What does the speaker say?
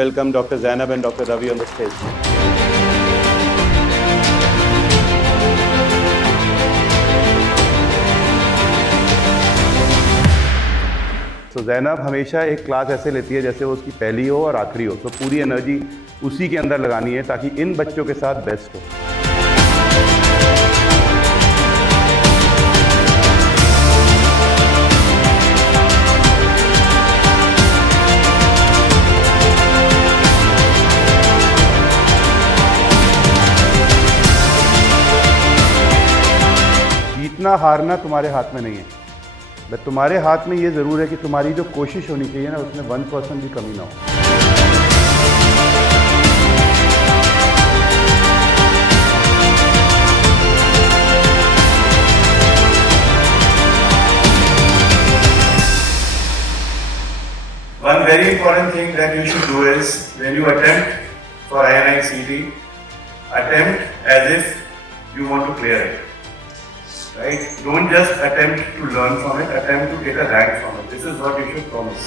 welcome Dr. Zainab and Dr. Ravi on the stage. So Zainab हमेशा एक class ऐसे लेती है जैसे वो उसकी पहली हो और आखिरी हो, तो पूरी एनर्जी उसी के अंदर लगानी है ताकि इन बच्चों के साथ बेस्ट हो। जीतना हारना तुम्हारे हाथ में नहीं है, बट तुम्हारे हाथ में ये ज़रूर है कि तुम्हारी जो कोशिश होनी चाहिए ना उसमें 1% भी कमी ना हो। One very important thing that you should do is when you attempt for INI CET, attempt as if you want to clear it. Right? Don't just attempt to learn from it, attempt to get a rank from it. This is what you should promise.